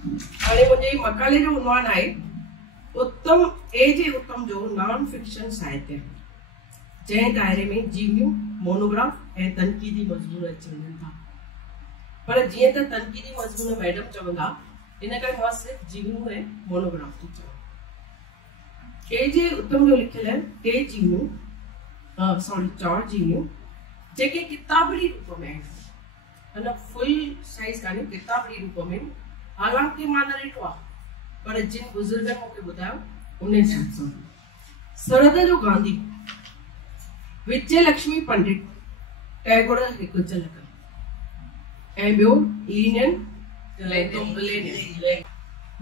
हाणे मुंहिंजे मकाले जो उन्वान आहे उत्तम उत्तम जो नॉन फिक्शन साहित्य, जंहिं दायरे में जीवनियूं, मोनोग्राफ ऐं तनक़ीदी मज़मून अची वञनि था। पर जीअं त तनक़ीदी मज़मून मैडम चवंदा, इन करे मां सिर्फ़ जीवनियूं ऐं मोनोग्राफ थी चवां। उत्तम जो लिखियल आहिनि 4 जीवनियूं जेके किताबड़ी रूप में आहिनि, फुल साइज कान्हे, किताबड़ी रूप में। हालांकि मां न ॾिठो आहे, पर जिन बुज़ुर्गनि मूंखे ॿुधायो उन हिसाब सां सरहद जो गांधी, विजय लक्ष्मी पंडित, टैगोर हिकु झलक, ऐं ॿियो लीनियन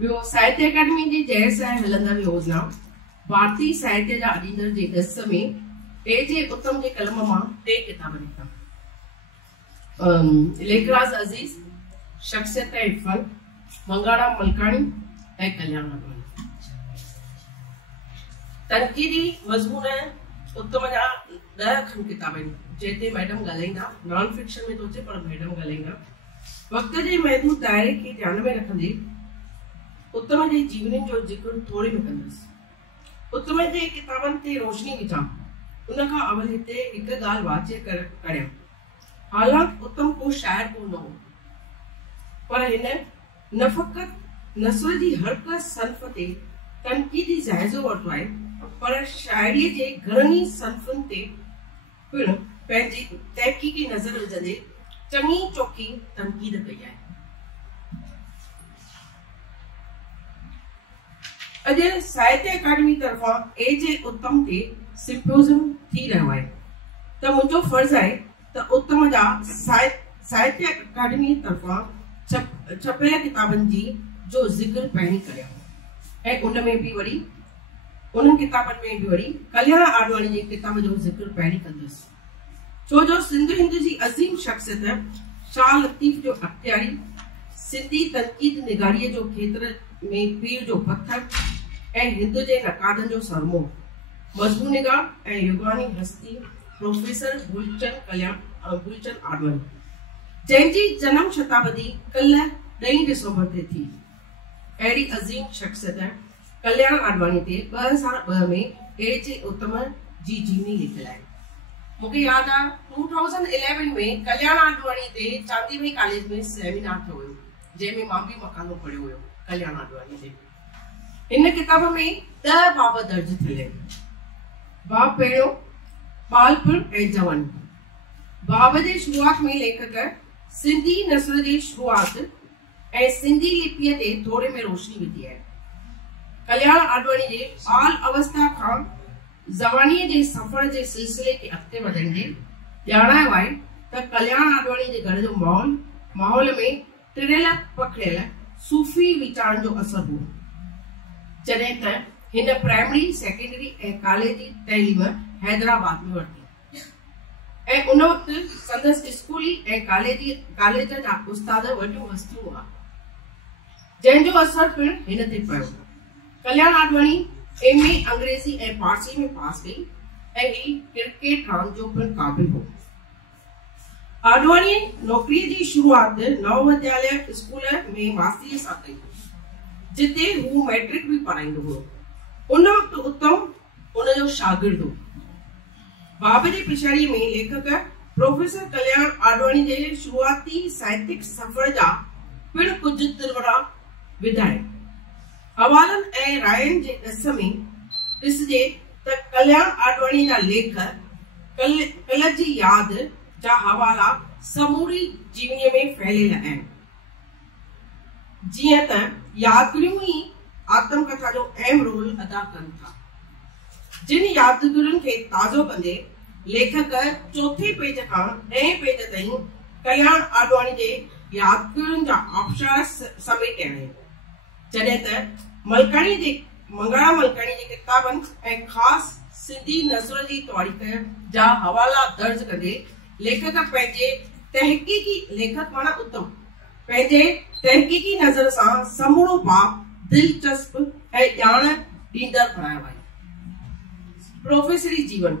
ॿियो साहित्य अकादमी जी जय सां हलंदड़ योजना भारतीय साहित्य जा अॾींदड़ जे दस में उत्तम जे कलम मां 3 किताब निकिता। लेखराज अज़ीज़, शख्सियत ऐं फन, मंगाड़ा मलकाणी ऐं कल्याण आडवाणी। तनक़ीदी मज़मून उत्तम जा 10 खन किताब आहिनि, जेते मैडम ॻाल्हाईंदा। नॉन फिक्शन में तो अचे, पर मैडम ॻाल्हाईंदा। वक़्त जे महदूद दायरे खे ध्यान में रखंदे उत्तम जी जीवनी जो जिक्र थोरे में कंदसि। उत्तम जे किताबनि ते रोशनी विझां, उन खां अवल हिते हिकु ॻाल्हि वाचे करियां। हालांकि उत्तम को शाइर कोन हो, पर हिन न फ़क़त नस्र जी हर का सन्फ़ ते तनक़ीदी जाइज़ो वरितो आहे, पर शाइरीअ जे घणनि ई सन्फ़ुनि ते पिणु पंहिंजी तहक़ीक़ी नज़र विझंदे चङी चोखी तनक़ीद कई आहे। अॼु साहित्य अकादमी तरफ़ां उत्तम ते सिम्पोज़ियम थी रहियो आहे, त मुंहिंजो फर्ज़ आहे त उत्तम जा साहित्य अकादमी तरफ़ां छपियल किताबनि जी जो ज़िक्र पहिरीं करियां, ऐं उन्हनि किताबनि में बि वरी कल्याण आडवाणी जे किताब जो ज़िक्र पहिरीं कंदसि। छो जो सिंध हिंद जी अज़ीम शख्सियत शाह लतीफ़ जो अख्तियारी, सिंधी तनक़ीद निगारीअ जो खेत्र में पीर जो पत्थर ऐं हिंद जे नक़ादनि जो सरमो, मज़मून निगाह ऐं युगानी हस्ती प्रोफेसर गुलचंद आडवाणी, जंहिंजी जन्म शताब्दी कल्ह 2 दिसंबर ते थी। अहिड़ी अज़ीम शख्सियत कल्याण आडवाणी ते 2002 में उत्तम जी जीवनी लिखियल आहे। मूंखे यादि आहे 2011 में कल्याण आडवाणी ते चांदीबाई कॉलेज में सेमिनार थियो हुयो, जंहिंमें मां बि मकानो पढ़ियो हुयो कल्याण आडवाणी ते। इन किताब में 10 बाब दर्ज थियल आहिनि। बाब पहिरियों, बालपुर ऐं जवानी। बाब जे शुरूआत में लेखक सिंधी नस्ल जी शुरूआत ऐं सिंधी लिपीअ ते थोरे में रोशनी विधी आहे। कल्याण आडवाणी जे बाल अवस्था खां जवानीअ जे सफ़र जे सिलसिले खे अॻिते वधाईंदे ॼाणायो आहे त कल्याण आडवाणी जे घर जो माहौल में टिड़ियल पखिड़ियल सूफ़ी वीचारनि जो असर हो, जॾहिं त हिन प्राइमरी, सेकेंडरी ऐं कॉलेजी तइलीम हैदराबाद में वरिती, ऐं उन वक़्तु संदसि स्कूली ऐं कॉलेज जा उस्ताद वॾियूं हस्तियूं हुआ, जंहिंजो असर पिणु हिन ते पियो। कल्याण आडवाणी MA अंग्रेज़ी ऐं फारसी में पास कई ऐं ही क्रिकेट रांदि जो पिणु क़ाबिल हो। आडवाणी नौकरीअ जी शुरूआत नवोदय स्कूल में मास्तीअ सां कई, जिते हू मैट्रिक भी पढ़ाईंदो हो। उन वक़्तु उत्तम उनजो शागिर्द हो। बाब जी पिछाड़ी में लेखक प्रोफेसर कल्याण आडवाणी जे शुरुआती साहित्यिक सफ़र जा पिणु कुझु तिरवड़ा विधाए। हवालनि ऐं रायनि जे ॾस में ॾिसजे त कल्याण आडवाणी जा लेख कल्ह जी यादि जा हवाला समूरी जीवनीअ में फैलियल आहिनि। जीअं त यादगिरियूं ई आत्मकथा जो अहम रोल अदा कनि था। जिन यादगिरियुनि खे ताज़ो कंदे लेखक 4 पेज खां 10 पेज ताईं कल्याण आडवाणी जे यादगिरियुनि जा आबशार समेटिया आहिनि, जॾहिं त मंगाड़ा मलकाणी जे किताबनि ऐं ख़ासि सिंधी नस्ल जी तारीख़ जा हवाला दर्ज कंदे लेखक पंहिंजे तहक़ीक़ी नज़र सां समूरो बाब दिलचस्प ऐं ॼाण ॾींदड़ बणायो आहे। प्रोफेसरी जीवन।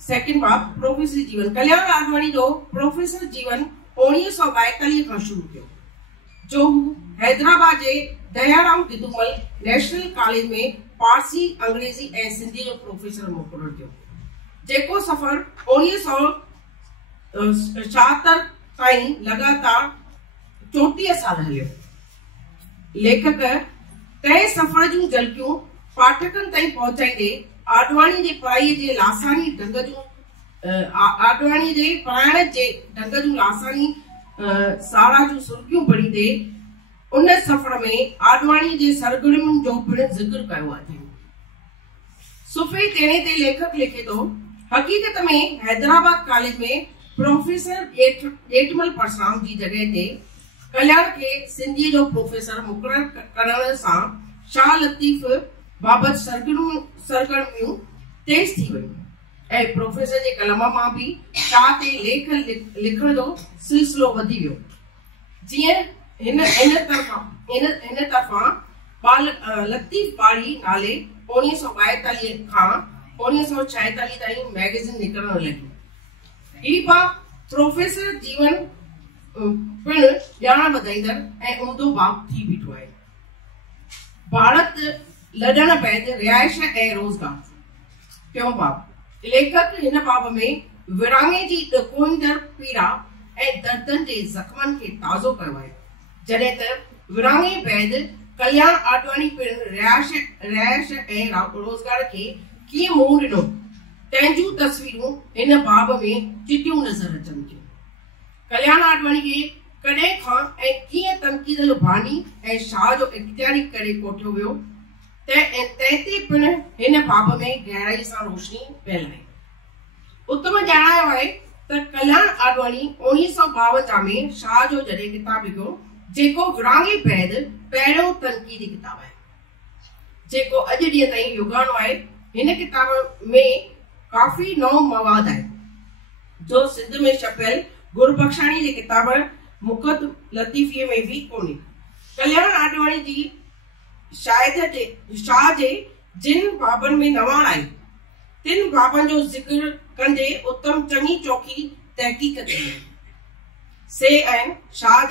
सेकंड बाब प्रोफेसरी जीवन। कल्याण आडवाणी जो प्रोफेसर जीवन 1942 खां शुरू थियो, जो हैदराबाद जे दयाराम किदुमल नेशनल कॉलेज में पारसी अंग्रेजी ऐं सिंधी जो प्रोफेसर मुक़ररु थियो, जेको सफ़र 1976 ताईं लगातार 34 साल हलियो। लेखक तंहिं सफ़र जूं झलकियूं पाठकनि ताईं पहुचाईंदे आडवाणी जे पढ़ाईअ जे लासानी ढंग जूं आडवाणी जे पढ़ाइण जे ढंग जूं लासानी सारा जूं सुर्खियूं भरींदे उन सफ़र में आडवाणी जे सरगर्मियुनि जो पिणु ज़िक्र कयो आहे। सुफ़े तेणे ते लेखक लिखे थो, हक़ीक़त में हैदराबाद कॉलेज में प्रोफेसर जेठमल परसराम जी जगह ते कल्याण के सिंधी जो प्रोफेसर मुक़ररु करण सां शाह लतीफ़ बाबति सरगर्मियूं तेज थी वयूं ऐं प्रोफेसर जे कलम मां भी शाह ते लेख लिखण जो सिलसिलो वधी वियो। जीअं हिन तरफ़ां लतीफ़ बाड़ी नाले 1942 खां 1946 ताईं मैगज़ीन निकरण लगी। ही बा प्रोफेसर जीवन पिणु ॼाण वधाईंदड़ ऐं उम्दो बाब थी बीठो आहे। भारत लॾण बैदि रिहाइश ऐं रोज़गार टियों बाब। लेखक हिन बाब में विरांगे जी ॾकोईंदड़ पीड़ा ऐं दर्दनि जे ज़ख़्मनि खे ताज़ो कयो आहे, जॾहिं त विरांगे बैदि कल्याण आडवाणी पिणु रिहाइश ऐं रोज़गार खे कीअं मुंहुं ॾिनो तंहिंजूं तस्वीरूं हिन बाब में चिटियूं नज़र अचनि थियूं। कल्याण आडवाणी खे कॾहिं खां ऐं कीअं तनक़ीद जो बानी ऐं शाह जो इख्तियारी करे कोठियो वियो तंहिं ते पिणु हिन बाब में गहराई सां रोशनी पियल आहे। उत्तम ॼाणायो आहे त कल्याण आडवाणी 1952 में शाह जो जॾहिं किताब लिखियो, जेको विरांगे बैदि पहिरियों तनक़ीदी किताब आहे, जेको अॼु ॾींहं ताईं युगानो आहे। हिन किताब में काफ़ी नओं मवाद आहे जो सिंध में छपियल गुरबख्शाणी जी किताब मुक़द लतीफ़ीअ में भी कोन्हे। कल्याण आडवाणी जी शाह जे जिन बाबनि में नवाण आहे, तिन बाबनि जो ज़िक्र कंदे उत्तम चङी चौखी तहक़ीक़ कई आहे। से आहिनि शाह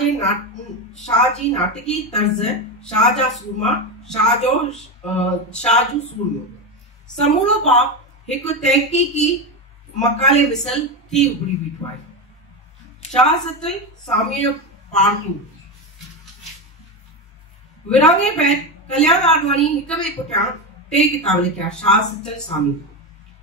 जी नाटकी तर्ज़, शाह जा सूरमा, शाह जूं सूरमियूं। समूरो बाब हिकु तहक़ीक़ी मकाले मिसल थी उभरी बीठो आहे। शाह सचल सामीअ जो पार्टियूं। विरांगे बैदि कल्याण आडवाणी हिक ॿिए पुठियां 3 किताब लिखिया। शाह सचल सामी।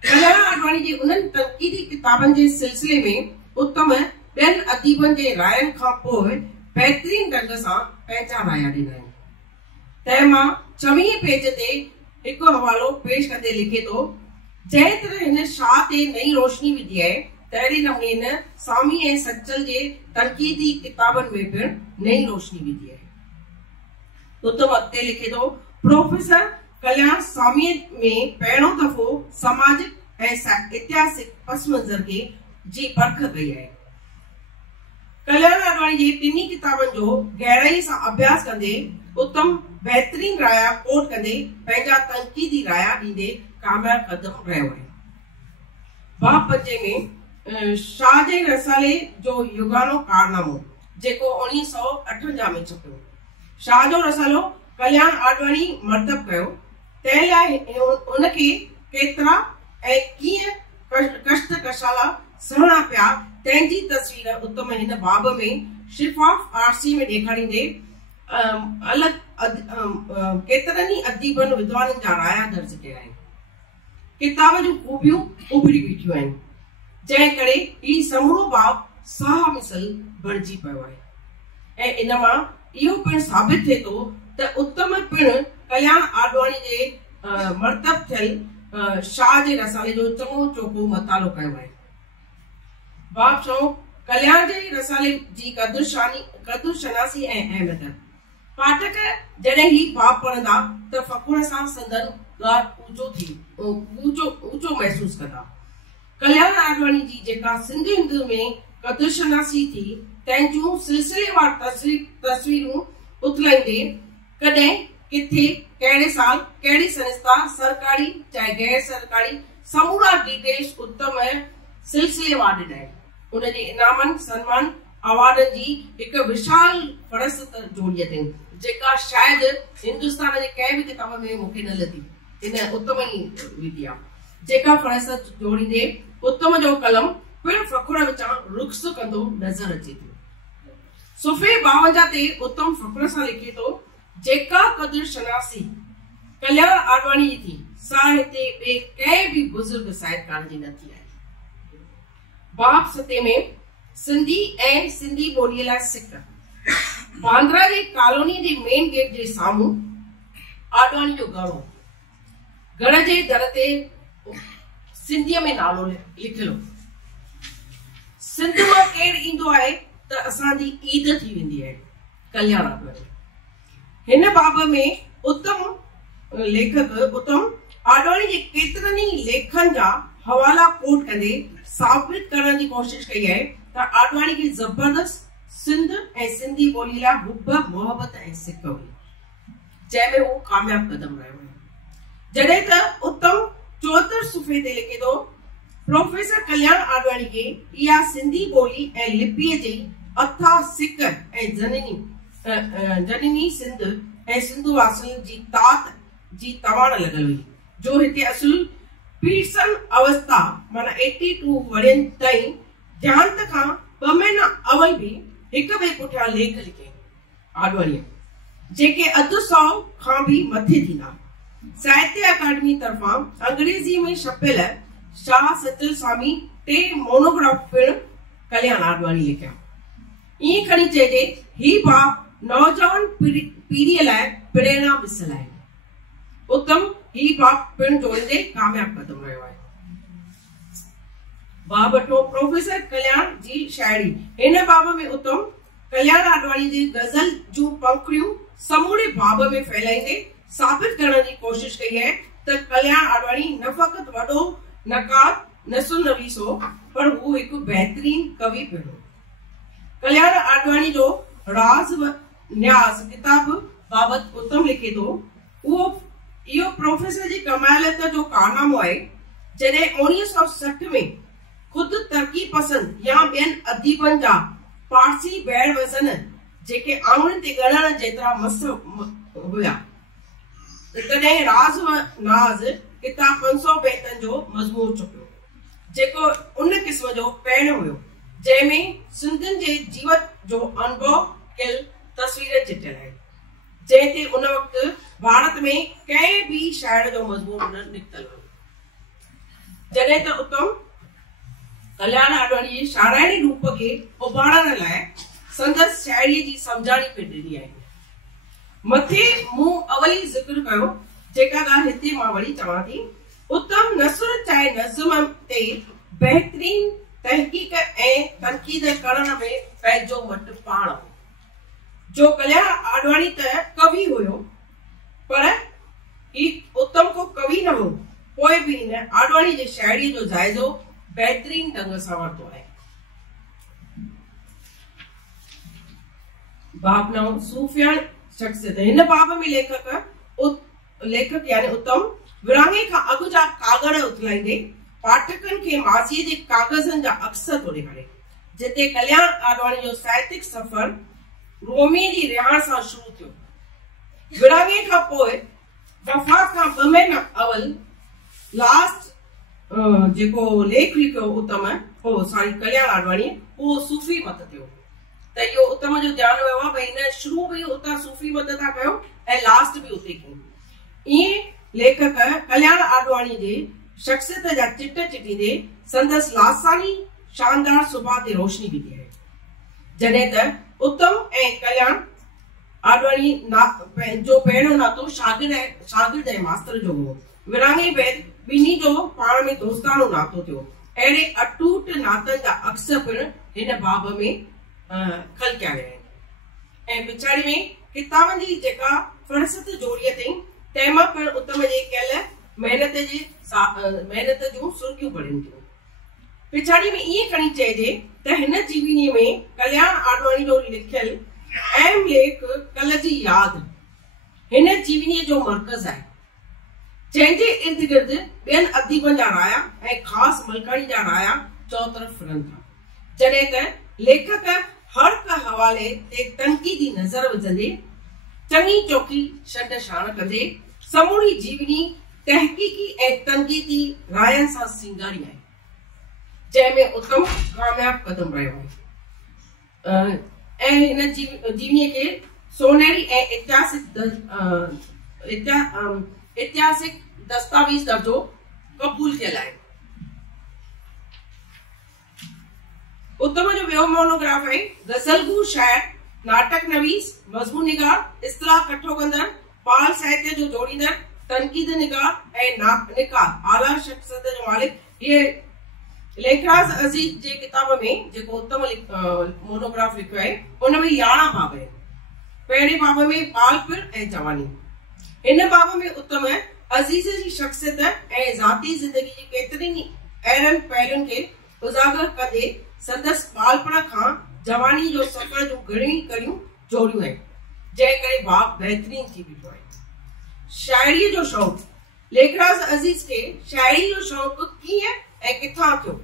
कल्याण आडवाणी जे उन्हनि तनक़ीदी किताबनि जे सिलसिले में उत्तम ॿियनि अदीबनि जे रायनि खां पोइ बहितरीन ढंग सां पंहिंजा राया ॾिना आहिनि। तंहिं मां 26 पेज ते हिकु हवालो पेश कंदे लिखे थो, जंहिं तरह हिन शाह ते नई रोशनी विधी आहे, तहिड़े नमूने हिन सामी ऐं सचल जे तनक़ीदी किताबनि में पिणु नई रोशनी विधी आहे। उत्तम अॻिते लिखे थो, प्रोफेसर कल्याण सामीअ में पहिरियों दफ़ो सामाजिक ऐं इतिहासिक पस मंज़र जी परख कई आहे। कल्याण आडवाणी जी टिनी किताबनि जो गहराई सां अभ्यास कंदे उत्तम बहितरीन राया कोट कंदे पंहिंजा तनक़ीदी राया ॾींदे कामयाब कदम रहियो आहे। बाब 5 में शाह जे रसाले जो युगानो कारनामो, जेको 1958 में छपियो। शाह जो रसालो कल्याण आडवाणी मर्तब कयो, तंहिं लाइ उनखे केतिरा ऐं कीअं कष्ट कशाला सहणा पिया तंहिंजी तस्वीर उत्तम हिन बाब में शिफ़ाफ़ आरसी में ॾेखारींदे अलॻि केतिरनि ई अदीबनि विद्वाननि जा राया दर्ज कया आहिनि। किताब जूं खूबियूं उभरी बीठियूं आहिनि, जंहिं करे ही समूरो बाब साह मिसल बणिजी पियो आहे। ऐं इन मां इहो पिणु साबित थिए थो त उत्तम पिणु कल्याण आडवाणी जे मर्तब थियल शाह जे रसाले जो चङो चोखो मतालो कयो आहे। बाब 6 कल्याण जे रसाले जी कदुरशनासी ऐं अहमियत। पाठक जॾहिं ही बाब पढ़ंदा त फ़ख़्र सां संदन ऊंचो महसूस कंदा। कल्याण आडवाणी जी जेका सिंध हिंद में कदुरशनासी थी, तंहिंजूं सिलसिलेवार तस्वीरूं उथलाईंदे कॾहिं किथे कहिड़े साल कहिड़ी संस्था सरकारी चाहे गैर सरकारी समूरा डिटेल्स उत्तम सिलसिलेवार ॾिना आहिनि। उनजे इनामनि सन्मान अवार्ड जी एक विशाल फ़हरिस्त जोड़ी अथई जेका शायद हिंदुस्तान जे कंहिं बि किताब में मूंखे न लधी इन उत्तम ई विधी आहे जेका फ़हरिस्त जोड़ींदे उत्तम जो कलम पिण फ़ख़ुर विचां रुख़्स कंदो नज़र अचे थो। सुफ़े 52 ते उत्तम फ़ख़ुर सां लिखे थो जेका क़दुर शनासी कल्याण आडवाणी जी थी सा हिते ॿिए कंहिं बि बुज़ुर्ग साहित्यकार जी न थी आहे। बाब 7 में सिंधी ऐं सिंधी ॿोलीअ लाइ सिक बांद्रा जी कॉलोनी जे मेन गेट जे साम्हूं आडवाणी जो घर हो। घर जे दर ते सिंधीअ में नालो लिखियलु हो। सिंध मां केरु ईंदो आहे त असांजी ईद थी वेंदी आहे कल्याण आडवाणी। हिन बाब में उत्तम लेखक उत्तम आडवाणी जे केतिरनि ई लेखनि जा हवाला कोट कंदे साबित करण जी कोशिश कई आहे त आडवाणी खे ज़बरदस्त सिंध ऐं सिंधी ॿोली लाइ हुब मोहबत ऐं सिक हुई जंहिंमें उहो कामयाब कदम रहियो आहे। जॾहिं त उत्तम 74 सुफ़े ते लिखे थो प्रोफेसर कल्याण आडवाणी खे इहा सिंधी ॿोली ऐं लिपीअ जी अथाह सिक ऐं जननी सिंध ऐं सिंधु वासियुनि जी तात जी तवाण लॻल हुई जो हिते असुल पीरसन अवस्था माना 82 वरियनि ताईं देहांत खां 2 महीना अवल बि हिक ॿिए पुठियां लेख लिखे आडवाणीअ जेके अधु 100 खां बि मथे थींदा। साहित्य अकादमी तरफ़ां अंग्रेज़ी में छपियल शाह सचल स्वामी 3 मोनोग्राफ पिण कल्याण आडवाणी लिखिया। ईअं खणी चइजे ही बाब नौजवान पीढ़ीअ लाइ प्रेरणा मिसल आहे। उत्तम ही बाब पिण जोड़ींदे कामयाब कदम रहियो आहे। बाब 8 प्रोफेसर कल्याण जी शायरी। हिन बाब में उत्तम कल्याण आडवाणी जी गज़ल जूं पंखड़ियूं समूरे बाब में फैलाईंदे साबित करण जी कोशिश कई है त कल्याण आडवाणी न फ़क़त वॾो नकार नसुल नवीस हो पर वो एक बेहतरीन कवि पिण हो। कल्याण आडवाणी जो राज व न्यास किताब बाबत उत्तम लिखे थो इहो प्रोफेसर जी कमालियत जो कारनामो आहे जॾहिं 1960 में खुद तरक़ी पसंद या ॿियनि अदीबनि जा पारसी बैर वज़न जेके आंगुरनि ते ॻणण जेतिरा मस्त हुया तॾहिं राज व नाज़ किताब 500 बैतनि जो मज़मून चुकियो जेको उन क़िस्म जो पहिरियों हुयो जंहिंमें सिंधियुनि जे जीवत जो अनुभव कयल तस्वीर चिटियल आहे जंहिं ते उन वक़्तु भारत में कंहिं बि शाइर जो मज़मून न निकितल हो। जॾहिं त उत्तम कल्याण आडवाणी जे शाइरानी रूप खे उभारण लाइ संदसि शाइरीअ जी सम्झाणी पिण ॾिनी आहे। मथे मूं अवली ज़िक्र कयो जेका ॻाल्हि हिते मां वरी चवां थी उत्तम नसर चाहे नज़्म ते बहितरीन तहक़ीक़ ऐं तनक़ीद करण में पंहिंजो वटि पाण हो। जो कल्याण आडवाणी त कवि हुयो पर ही उत्तम को कवि न हो पोइ बि हिन आडवाणी जे शाइरीअ जो जाइज़ो बेहतरीन ढंग सां वरितो आहे। बाब 9 सूफियान शख्सियत। हिन बाब में लेखक यानी उत्तम विरहाङे खां अॻु जा कागर उथलाईंदे पाठकनि खे माज़ीअ जे कागज़नि जा अक्स थो ॾेखारे जिते कल्याण आडवाणी जो साहित्यिक सफ़र रोमी जी रिहाण सां शुरू थियो। विरहाङे खां पोइ वफ़ात खां 2 महीना अवल लास्ट जेको लेख लिखियो उत्तम कल्याण आडवाणी उहो सूफ़ी मत थियो त इहो उत्तम जो ध्यानु वियो आहे भई हिन शुरू बि उतां सूफ़ी मत था कयो ऐं लास्ट बि उते कयूं। ईअं लेखक कल्याण आडवाणी जे शख्सियत जा चिट चिटींदे संदसि लासानी शानदार सुभाउ ते रोशनी विधी आहे। जॾहिं त उत्तम ऐं कल्याण आडवाणी जो पहिरियों नातो शागिर्द ऐं मास्तर जो हो। विरहाङे बैदि ॿिन्ही जो पाण में दोस्तानो नातो थियो। अहिड़े अटूट नातनि जा अक्स पिण हिन बाब में खलकिया विया आहिनि ऐं पिछाड़ी में किताबनि जी जेका फ़हरिस्त जोड़ी अथई तंहिंमां पिण उत्तम जे कयल महिनत जूं सुर्खियूं पढ़नि थियूं। पिछाड़ी में ईअं खणी चइजे त हिन जीवनी में कल्याण आडवाणी जो लिखियल अहम लेख कल जी याद हिन जीवनीअ जो मर्कज़ आहे जंहिंजे इर्द गिर्द ॿियनि अदीबनि जा राया ऐं ख़ासि मलकाणी जा राया चौतरफ़ फिरनि था। जॾहिं त लेखक हर का हवाले ते तनकीदी नज़र विझंदे चङी चौकी छंड छाण कंदे समूरी जीवनी तहकीकी ऐं तनकीदी रायनि सां सिंगारी आहे, जंहिंमें उत्तम कामयाब कदम रहियो आहे ऐं हिन जीवनीअ खे सोनेरी ऐं ऐतिहासिक दस्तावेज़ दर्जो क़बूल कयल आहे। उत्तम जो ॿियो मोनोग्राफ आहे गज़लगू शायर, नाटक नवीस, मज़मून निगार, इस्तिलाह कठो कंदड़, पाल साहित्य जो जोड़ींदड़, तनकीद निगार ऐं निकार आला शख्सियत जो मालिक। ये लेखराज अज़ीज़ जे किताब में जेको उत्तम मोनोग्राफ लिखियो आहे उन में 11 बाब आहिनि। पहिरें बाब में बालपिण ऐं जवानी। हिन बाब में उत्तम अज़ीज़ जी शख्सियत ऐं ज़ाती ज़िंदगी जी केतिरनि अहिड़नि पहलुनि खे उजागर कंदे संदसि बालपण खां जवानी जो सफ़र जूं घणी कड़ियूं जोड़ियूं आहिनि, जंहिं करे बाब बहितरीन थी बीठो आहे। शाइरीअ जो शौक़। लेखराज अज़ीज़ खे शाइरी जो शौक़ कीअं ऐं किथां थियो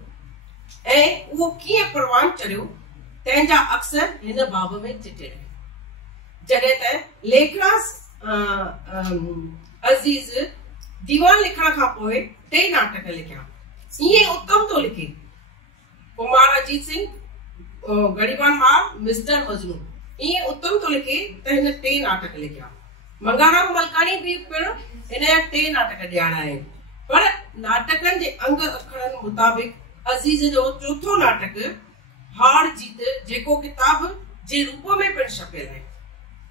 ऐं उहो कीअं परवान चढ़ियो, तंहिंजा अक्सर हिन बाब में चिटियल आहिनि। जॾहिं त लेखराज अज़ीज़ दीवान लिखण खां पोइ 3 नाटक लिखिया। ईअं उत्तम थो लिखे कुमार अजीत सिंह, गरीबान मार, मिस्टर मजनू। ईअं उत्तम थो लिखे त हिन 3 नाटक लिखिया। मंगाराम मलकानी भी पिण हिन 3 नाटक ॼाणा आहिनि, पर नाटकनि जे अंग अखरनि मुताबिक़ अज़ीज़ जो चौथो नाटक हार जीत जेको किताब जे रूप में पिण छपियल आहे,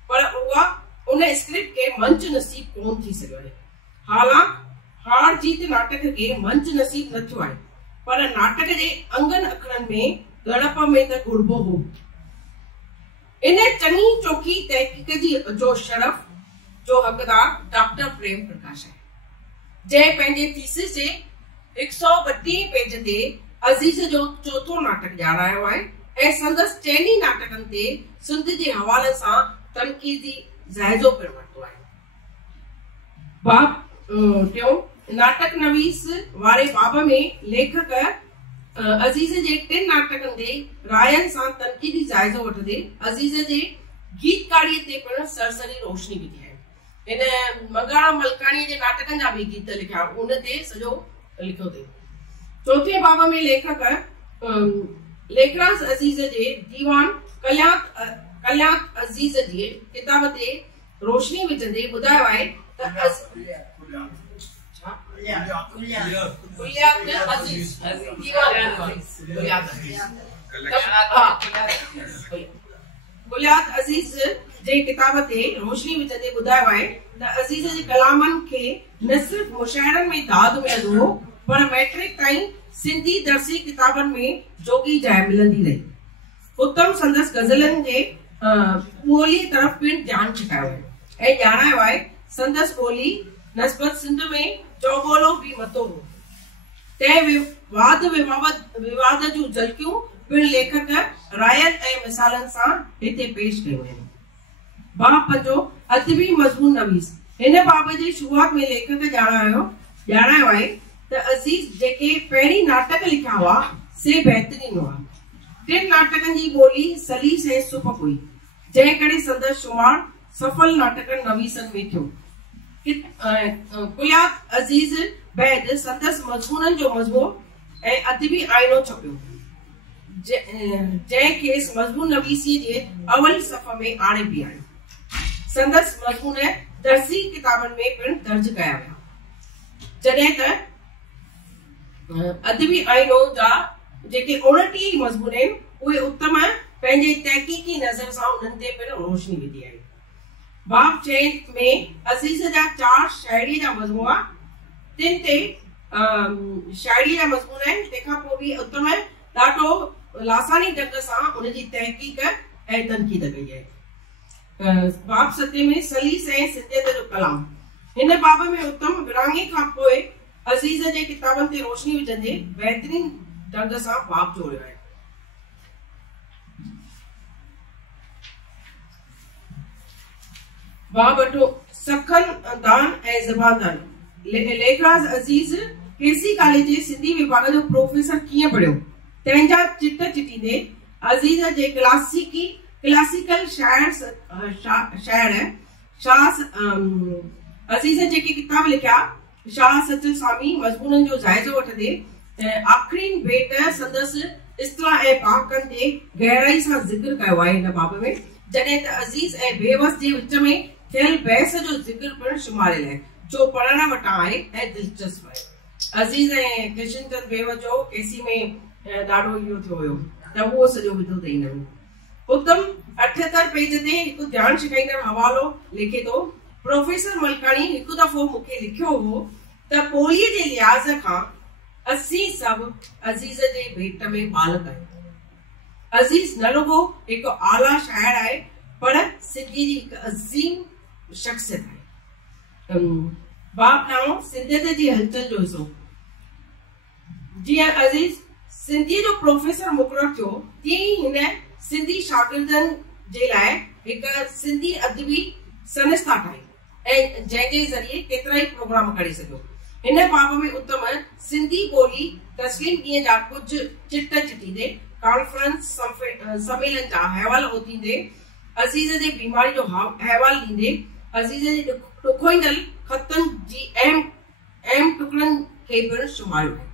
पर उहा उन स्क्रिप्ट के मंच नसीब कोन थी सघियो आहे। हालांकि हार जीत नाटक के मंच नसीब न थियो आहे, पर नाटक जे अंगन अखरनि में गड़प में त गुड़बो हो। इन चङी चोखी तहकीक जी जो शरफ जो हकदार डॉक्टर प्रेम प्रकाश है, जंहिं पंहिंजे थीसिस जे 132 पेज ते अज़ीज़ जो चौथो नाटक ॼाणायो आहे ऐं संदसि चइनी नाटकनि ते सिंध जे हवाले सां तनकीदी जाइज़ो पिण वरितो आहे। बाब टियों नाटक नवीस वारे बाब में लेखक अज़ीज़ जे 3 नाटकनि ते रायनि सां तनकीदी जाइज़ो वठंदे अज़ीज़ जे गीतकारीअ ते पिण सरसरी रोशनी विधी आहे। हिन मंगाराम मलकाणी जे नाटकनि जा भी गीत लिखिया, उन ते सॼो लिखियो अथई। चौथे बाब में लेखक लेखराज अज़ीज़ जे दीवान कल्यात अज़ीज़ जे किताब ते रोशनी विझंदे ॿुधायो आहे त कुलियात अज़ीज़ जे किताब ते रोशनी विझंदे ॿुधायो आहे त अज़ीज़ जे कलामनि खे न सिर्फ़ मुशाइरनि में दाद मिलंदो हो, पर मैट्रिक ताईं सिंधी दर्सी किताबनि में जोगी जाइ मिलंदी रही। उत्तम संदसि गज़लनि जे ॿोली तरफ़ पिण ध्यानु छिकायो आहे ऐं ॼाणायो आहे संदसि ॿोली नस्बत सिंध में चौबोलो भी मतो हो। तंहिं वाद विवाद जूं झलकियूं पिण लेखक रायनि ऐं मिसालनि सां हिते पेश कयूं आहिनि। बाब 5 अदबी मज़मून नवीस। हिन बाब जी शुरूआत में लेखक ॼाणायो आहे त अज़ीज़ जेके पहिरीं नाटक लिखिया हुआ से बहितरीन हुआ। 3 नाटकनि जी ॿोली सलीस ऐं सुफ़ हुई, जंहिं करे संदसि शुमार सफल नाटकनि नवीसनि में थियो। कुलियात अज़ीज़ बैदि संदसि मज़मूननि जो मज़मून ऐं अदबी आईनो छपियो, जंहिं खेसि मज़मून नवीसी जे अवल सफ़ में आणे बि आयो। संदसि मज़मून दर्सी किताबनि में पिण दर्ज कया विया, जॾहिं त अदबी आईनो जा जेके 29 मज़मून आहिनि उहे उत्तम पंहिंजे तहकीकी नज़र सां उन्हनि ते पिण रोशनी विधी आहे। बाब 6 में अज़ीज़ जा 4 शाइरी जा मज़मूआ, 3 ते शाइरी जा मज़मून आहिनि। तंहिंखां पोइ बि उत्तम ॾाढो लासानी ढंग सां उनजी तहकीक ऐं तनकीद कई आहे। बाब 7 में सलीस ऐं सिंधियत जो कलाम। हिन बाब में उत्तम विरांगे खां पोइ अज़ीज़ जे किताबनि ते रोशनी विझंदे बहितरीन ढंग सां बाब जोड़ियो आहे। बाब 8 सखन दान ऐं ज़बानदान। लेखराज अज़ीज़ केसी कॉलेज जे सिंधी विभाग जो प्रोफेसर कीअं पढ़ियो, तंहिंजा चिट चिटींदे अजीज जे क्लासिकल शायर अजीज जेके किताब लिखिया शाह सचल स्वामी मज़मूननि जो जाइज़ो वठंदे आखिरी भेट संदसि इस्तिलाह ऐं पाकनि ते गहराई सां ज़िक्र कयो आहे हिन बाब में, जॾहिं त अज़ीज़ ऐं बेवस जे विच में थियल बहस जो ज़िक्र पिणु शुमारियल आहे, जो पढ़ण वटां आहे ऐं दिलचस्प आहे। अज़ीज़ ऐं किशनचंद बेवस जो केसी में ॾाढो इहो थियो हुयो त उहो सॼो विधो अथई हिन में। उत्तम 78 पेज ते हिकु ध्यानु शिकाईंदड़ हवालो लिखे थो, प्रोफेसर मलकाणी हिकु दफ़ो मूंखे लिखियो हो त ॿोलीअ जे लिहाज़ खां असीं सभु अज़ीज़ जे भेट में बालक आहियूं। अज़ीज़ न रुगो हिकु आला शाइर आहे पर सिंधी जी हिकु अज़ीम शख्सियत आहे। बाप नाओ सिंधियत जी हलचल जो हिसो। जीअं अज़ीज़ सिंधी जो प्रोफेसर मुक़ररु थियो तीअं ई हिन सिंधी शागिर्दनि जे लाइ हिकु सिंधी अदबी संस्था ठाही ऐं जंहिंजे ज़रिए केतिरा ई प्रोग्राम करे सघियो। हिन बाब में उत्तम सिंधी ॿोली तस्लीम ॾींहं जा कुझु चिट चिटींदे, कॉन्फ्रेंस सम्मेलन जा अहवाल ओतींदे, अज़ीज़ जे बीमारी जो अहवाल ॾींदे, अज़ीज़ जे ॾुखोईंदड़ ख़तनि जी अहम टुकड़नि खे पिणु शुमारियो आहे,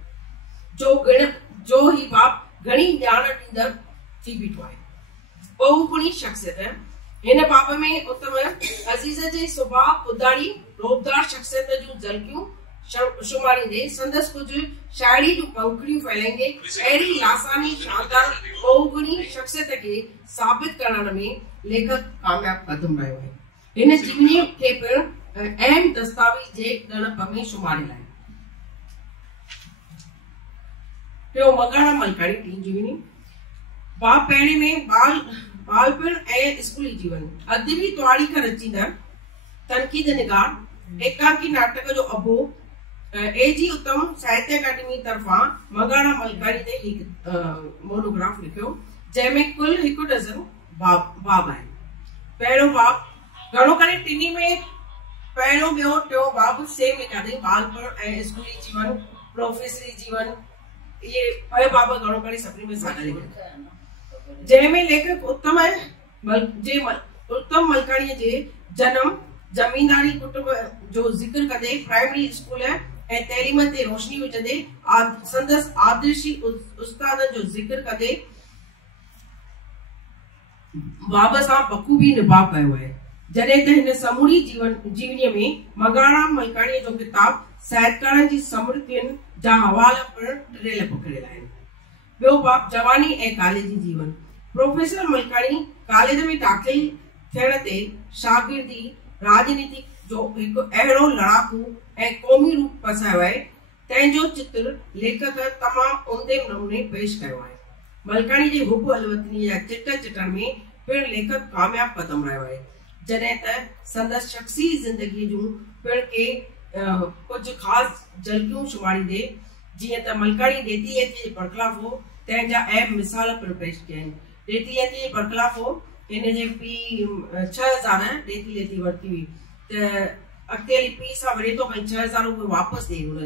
जो ही बाप घणी ॼाण ॾींदड़ थी बीठो आहे। बहुगुणी शख्सियत हिन बाब में उत्तम अज़ीज़ जे सुभाउ उदारी रोबदार शख्सियत जूं झलकियूं शुमारींदे संदसि कुझु शाइरी जूं पंखड़ियूं फैलाईंदे अहिड़ी लासानी शानदार बहुगुणी शख्सियत खे साबित करण में लेखक कामयाब कदम रहियो आहे। हिन जीवनी खे पिणु अहम दस्तावेज़ जे ॻणप में शुमारियल आहे। टियों मगाड़ा मलकाणी टी जीवनी। बाप पहिरें में बालपिण ऐं स्कूली जीवन, अदबी तवारीख़ रचींदड़, तनक़ीद निगार, एकांकी नाटक जो अबो, एजी उत्तम साहित्य अकादमी तरफां मगाड़ा मलकाणी ते हिकु मोनोग्राफ लिखियो, जंहिंमें कुल हिकु डज़न बाब आहिनि। पहिरियों बाब घणो करे टिनी में पहिरियों ॿियो टियों बाब सेम लिखिया अथई, बालपिण ऐं स्कूली जीवन, प्रोफेसरी जीवन, इहे ॿ बाब घणो करे सभिनी में साॻा लिखिया, जंहिंमें लेखक उत्तम मलकाणीअ जे जनम, जमींदारी कुटुंब जो ज़िक्र कंदे, प्राइमरी स्कूल ऐं तइलीम ते रोशनी विझंदे, संदसि आदर्शी उस्तादनि जो ज़िक्र कंदे बाब सां बखूबी निभाउ कयो आहे। जॾहिं त हिन समूरी जीवनीअ में मगाड़ा मलकाणीअ जो किताब साहित्यकारनि जी समृतियुनि जा हवाला पिणु टिरियल पकड़ियल आहिनि। ॿियो बाब जवानी ऐं कॉलेजी जीवन। प्रोफेसर मलकाणी कॉलेज में दाख़िल थियण ते शागिर्दी राजनीति जो हिकु अहिड़ो लड़ाकू ऐं क़ौमी रूप पसायो आहे, तंहिंजो चित्र लेखक तमामु उम्दे नमूने पेश कयो आहे। मलकाणी जे हुब अलवतनी या चिट चिटण में पिणु लेखक कामयाब कदम रहियो आहे, जॾहिं त संदसि शख़्सी ज़िंदगीअ जूं पिणु के कुझु ख़ासि झलकियूं शुमारींदे, जीअं त मलकाणी ॾेती लेती जे बरख़लाफ़ हो, तंहिंजा अहम मिसाल पिणु पेश कया आहिनि। ॾेती लेती जे बरख़लाफ़ हो, हिन जे पीउ 6000 ॾेती लेती वरिती हुई, त अॻिते हली पीउ सां वरे थो भई 6000 उहे वापसि ॾे, हुन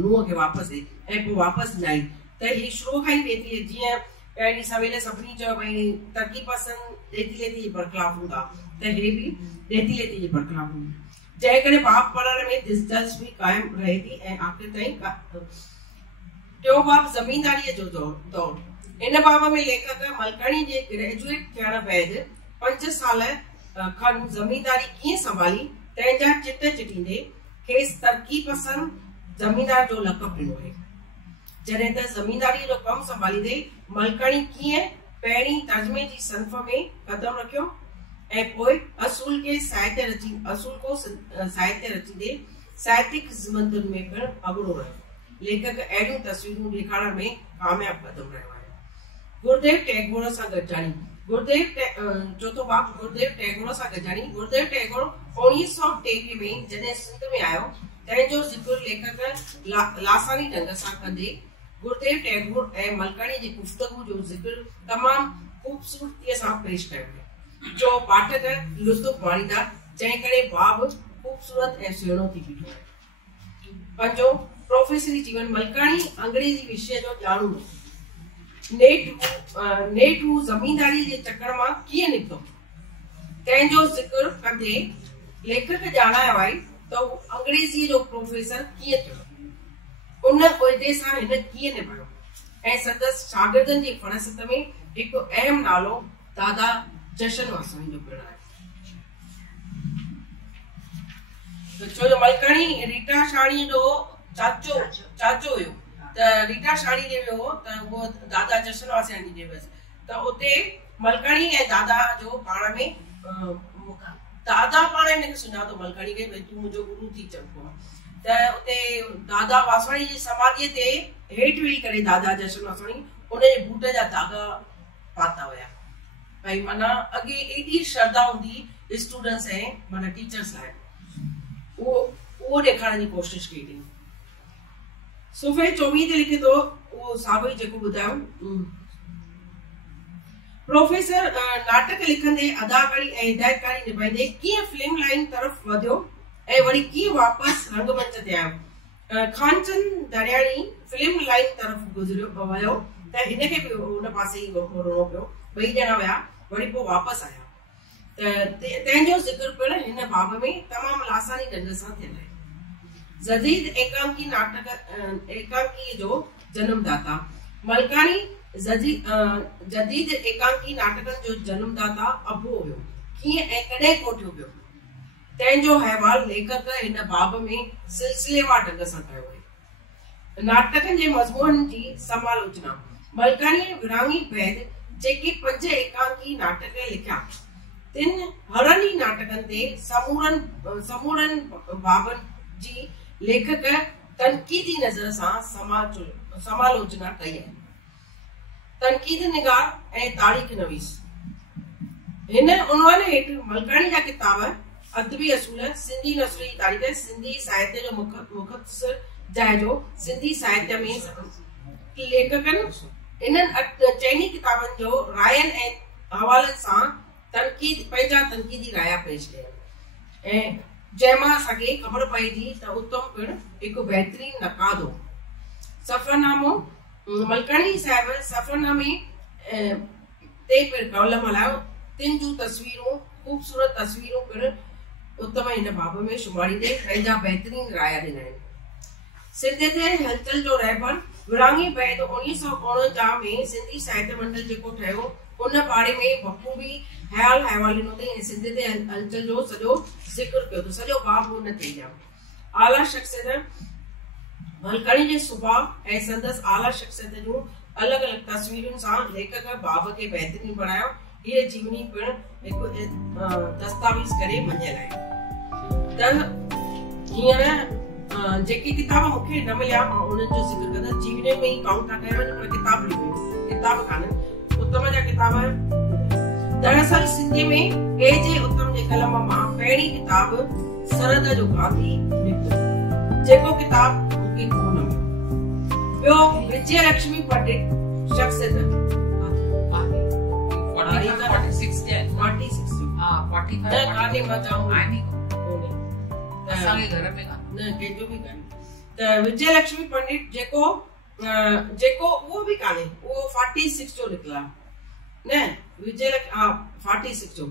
नुंहं खे वापसि ॾे, ऐं पोइ वापसि ॾिनाई। त हीअ शुरू खां ई ॾेती जीअं पहिरीं सवेल सभिनी चयो भई तरक़ी पसंदि ॾेती लेती जे बरख़लाफ़ हूंदा, त हे बि ॾेती लेती जे बरख़लाफ़ हूंदा, जंहिं करे बाप पढ़ण में दिलचस्पी क़ाइमु रहे थी ऐं आख़िर ताईं। टियों बाब ज़मींदारीअ जो दौर। हिन बाब में लेखक मलकाणी जे ग्रेजुएट थियण बैदि 5 साल खनि ज़मींदारी कीअं संभाली, तंहिंजा चिट चिटींदे खेसि तरक़ी पसंदि ज़मींदार जो लक़ब ॾिनो आहे। जॾहिं त ज़मींदारीअ जो कमु संभालींदे मलकाणी कीअं पहिरीं तर्जुमे जी सनफ़ में कदम रखियो ऐं पोइ असूल को साहित्य रचींदे साहित्यिक ख़िज़मतुनि में पिणु अॻिणो रहियो। लेखक अहिड़ियूं तस्वीरूं ॾेखारण में कामयाब कदम रहियो आहे। गुरुदेव टैगोर सां गॾिजाणी। चौथो बाब गुरुदेव टैगोर सां गॾिजाणी। गुरुदेव टैगोर 1923 में जॾहिं सिंध में आयो, तंहिंजो ज़िक्र लेखक लासानी ढंग सां कंदे गुरुदेव टैगोर ऐं मलकाणी जी गुफ़्तगू जो ज़िक्र तमामु ख़ूबसूरतीअ सां पेश कयो आहे, जो पाठक लुत्फ़ माणींदा, जंहिं करे बाब ख़ूबसूरत ऐं सुहिणो थी बीठो आहे। पंजो प्रोफेसरी जीवन। मलकाणी अंग्रेजी विषय जो ॼाणू नेठू ज़मींदारी जे चक्कर मां कीअं निकितो तंहिंजो ज़िक्र कंदे लेखक ॼाणायो आहे त अंग्रेज़ी जो प्रोफेसर कीअं थियो, उन उहिदे सां हिन कीअं निभायो ऐं संदसि शागिर्दनि जी फ़हरिस्त में हिकु अहम नालो दादा जशन वासवाणी जो पिणु आहे। छो जो मलकाणी रीटा शाणी जो चाचो हुयो, त रीटा शाणी जे वियो त उहो दादा जशन वासवाणी जे वियसि, त उते मलकाणी ऐं दादा जो पाण में दादा पाण हिनखे सुञातो मलकाणी खे भई तूं मुंहिंजो गुरु थी चङो आहे, त उते दादा वासवाणी जी समाधीअ ते हेठि वेही करे दादा जशन वासवाणी उनजे बूट जा दागा पाता हुया, भई माना अॻे एॾी श्रद्धा हूंदी स्टूडेंट्स ऐं माना टीचर्स लाइ, उहो ॾेखारण जी कोशिशि कई अथई। सुफ़े 24 ते लिखे थो उहो साॻियो ई जेको ॿुधायो। प्रोफेसर नाटक लिखंदे अदाकारी ऐं हिदायतकारी निभाईंदे कीअं फिल्म लाइन तरफ़ वधियो ऐं वरी कीअं वापसि रंगमंच ते आयो। खानचंद दरियाणी फिल्म लाइन तरफ़ गुज़रियो वियो त हिनखे बि हुन पासे ई वञिणो पियो, ॿई ॼणा विया वरी पोइ वापसि आया, त तंहिंजो ज़िक्र पिणु हिन बाब में तमामु लासानी ढंग सां थियल आहे। जदीद एकांकी जो जन्मदाता मलकाणी जदीद एकांकी नाटकनि जो जन्मदाता अबो हुयो, कीअं ऐं कॾहिं कोठियो पियो तंहिंजो अहवाल लेखक हिन बाब में सिलसिलेवार ढंग सां कयो आहे। नाटकनि जे मज़मून जी समालोचना मलकाणीअ विरहाङे बैदि जेके 5 एकांकी नाटक लिखिया तिन हरनि नाटकनि ते समूरनि बाबनि जी लेखक तनक़ीदी नज़र सां समालोचना कई आहे। तनक़ीद निगार ऐं तारीख़ नवीस हिन उनवान हेठि मलकाणी जा किताब अदबी असूल, सिंधी नस्र जी तारीख़, सिंधी साहित्य जो मुख़्तसर जाइज़ो, सिंधी साहित्य में लेखकनि इन्हनि चइनी किताबनि जो रायनि ऐं हवालनि सां पंहिंजा तनक़ीदी राया पेश कया ऐं जंहिंमां असांखे ख़बर पए थी त उत्तम पिणु हिकु बहितरीनु नक़ाद हो। सफ़रनामो मलकाणी साहिब सफ़रनामे ते पिणु कॉलम हलायो, तिन जूं तस्वीरूं ख़ूबसूरत तस्वीरूं पिणु उत्तम हिन बाब में शुमारींदे पंहिंजा बहितरीनु राया ॾिना आहिनि। सिंध ते हलचल जो रहबर विरहाङे बैदि 1949 में सिंधी साहित्य मंडल जेको ठहियो उन बारे में बख़ूबी ख़्याल अहवाल ॾिनो अथई ऐं सिंध ते हलचल जो सॼो ज़िक्र कयो अथऊं, सॼो बाब हुन ते ॼाओ। आला शख़्सियत मलकाणी जे सुभाउ ऐं संदसि आला शख़्सियत जूं अलॻि अलॻि तस्वीरुनि सां लेखक बाब खे बहितरीनु बणायो। हीअ जीवनी पिणु हिकु दस्तावेज़ करे मञियल आहे। त हींअर जेके किताब मूंखे न मिलिया मां उन्हनि जो ज़िक्र कंदसि, जीवनी में ई काउंट था कया वञनि पर किताब लिखियो, किताब कान्हनि, उत्तम जा किताब। दरअसल सिंधी में जे उत्तम जे कलम मां पहिरीं किताब सरहद जो गांधी निकितो, जेको किताब मूंखे कोन मिलियो। ॿियो विजय लक्ष्मी पंडित शख़्सियत 46 लक्ष्मी पंडित जेको उहो बि कान्हे, उहो 46 जो निकिला न, विजय 46 जो।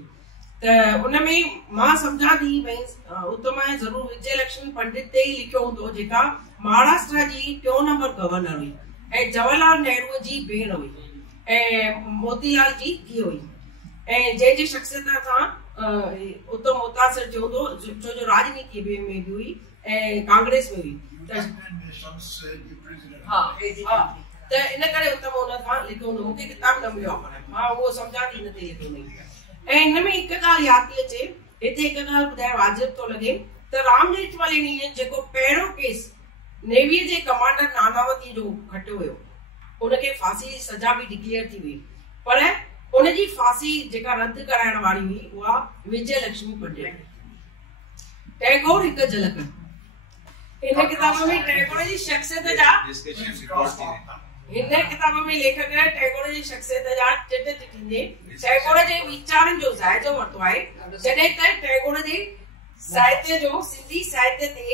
त उनमें मां सम्झां थी भई उत्तम ज़रूर विजय लक्ष्मी पंडित ते ई लिखियो हूंदो, जेका महाराष्ट्र जी 2 नंबर गवर्नर हुई ऐं जवाहरलाल नेहरू जी भेण हुई ऐं मोतीलाल जी धीउ हुई ऐं जंहिंजी शख़्सियत सां उत्तम मुतासिर थियो हूंदो, छो जो राजनीति में बि हुई ऐं कांग्रेस में हुई। त इन करे उत्तम हुन खां लिखियो हूंदो, मूंखे किताब न मिलियो आहे, मां उहो सम्झां थी हिन ते लिखियो हूंदो। ऐं हिन में हिकु ॻाल्हि यादि थी अचे, हिते हिकु ॻाल्हि ॿुधाइण वाजिब थो लॻे त राम जेठमलानी जेको पहिरियों केस नेवीअ जे कमांडर नानावती जो खटियो हुयो, उनखे फांसी जी सजा बि डिक्लेयर थी हुई, पर उनजी फांसी जेका रद्द कराइण वारी हुई उहा विजय लक्ष्मी पंडित। टैगोर हिकु झलक हिन किताब में टैगोर जी शख़्सियत जा हिन किताब में लेखक टैगोर जी शख़्सियत जा चिट चिटींदे टैगोर जे वीचारनि जो जाइज़ो वरितो आहे, जॾहिं त टैगोर जे साहित्य जो सिंधी साहित्य ते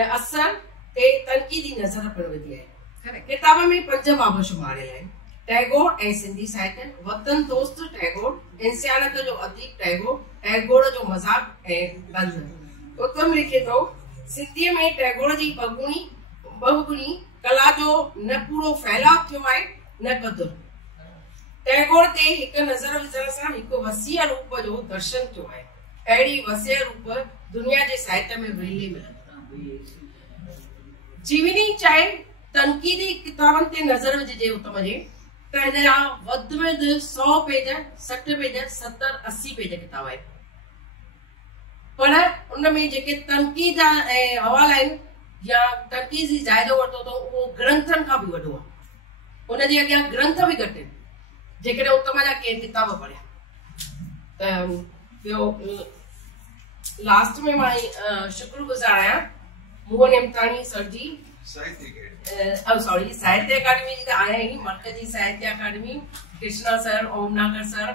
असर ते तनक़ीदी नज़र पिणु विधी आहे। किताब में 5 बाब शुमारियल आहिनि। टैगोर ऐं सिंधी साहित्य, वतन दोस्त टैगोर, इंसानियत जो अदीब टैगोर, टैगोर जो मज़ाक ऐं तंज़। उत्तम लिखे थो, सिंधीअ में टैगोर जी बहुगुणी कला जो न पूरो फैलाव थियो आहे न क़दुरु। टैगोर ते हिकु नज़र विझण सां हिकु वसीअ रूप जो दर्शन थियो आहे। अहिड़ी वसीअ रूप दुनिया जे साहित्य में वेले मिलंदा। जीवनी चाहे तनक़ीदी किताबनि ते नज़र विझिजे उत्तम जे, त हिन जा वधि में वधि 100 पेज, 60 पेज, 70, 80 पेज किताब आहिनि। पर उन में जेके तनक़ीद ऐं हवाला आहिनि या तनक़ीद जी जाइज़ो वरितो अथऊं, उहो ग्रंथनि खां बि वॾो आहे। उन जे अॻियां ग्रंथ बि घटि आहिनि जेकॾहिं उत्तम जा के किताब पढ़िया। त ॿियो लास्ट में मां शुक्रगुज़ार आहियां मोहन हेमताणी सर जी, साहित्य अकादमी जी त आया ई, मरकज़ी साहित्य अकादमी, कृष्णा सर, ओमनाकर सर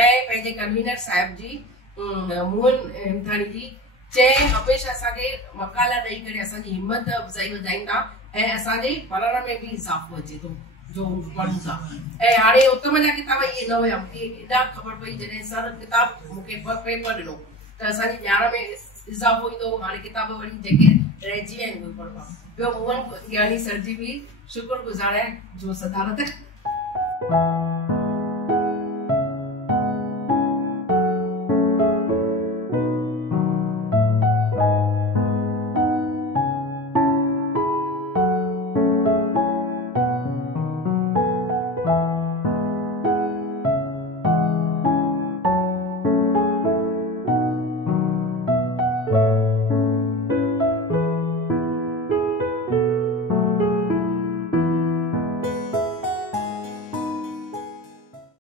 ऐं पंहिंजे कन्वीनर साहिब जी मोहन हेमताणी जी, चए हमेशह असांखे मकाला ॾेई करे असांजी हिमत अफ़ज़ाई वधाईंदा ऐं असांजे पढ़ण में बि इज़ाफ़ो अचे थो जो पढ़ूं था। ऐं हाणे उत्तम जा किताब इहे न हुया, मूंखे एॾा ख़बर पई जॾहिं सर किताब मूंखे पेपर ॾिनो त असांजी ॼाण में इज़ाफ़ो ईंदो। हाणे किताब वरी जेके रहिजी विया आहिनि उहे पढ़बा। ॿियो मोहन ज्ञानी सर जी बि शुक्रगुज़ार आहे जो सदारत